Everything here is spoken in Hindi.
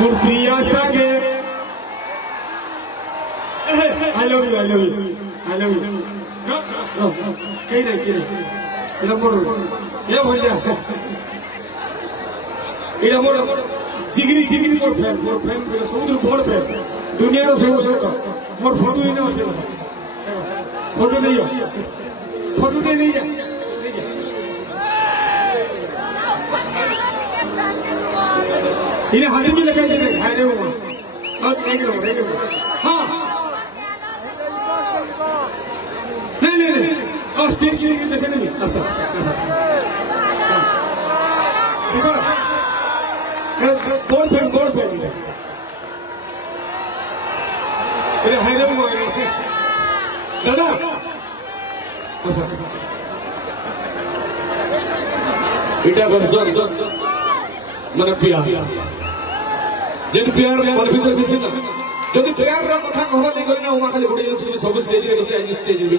मोर प्रिया संगे I love you, I love you, I love you. No, कहीं नहीं, इधर मोर ये बोल जा, इधर मोर जिगरी मोर फैन मेरे समुद्र बोर फैन, दुनिया का सब मोर फोटो ही नहीं होता, फोटो नहीं है, इन्हें हाथी में लगा जाएगा, है नहीं वो, और एक लोग, हाँ, नहीं, और स्टेज की लेकिन देखे नहीं, ऐसा, देखो, बोल फैन, इन्हें है नहीं वो, दादा, ऐसा, इटा बरसों मन प्यार जिन प्यार मन भीतर दिसी ना जदि प्यार रा कथा कहबा नै करिना उमा खाली गुडी सब स्टेज रे बसी आज स्टेज रे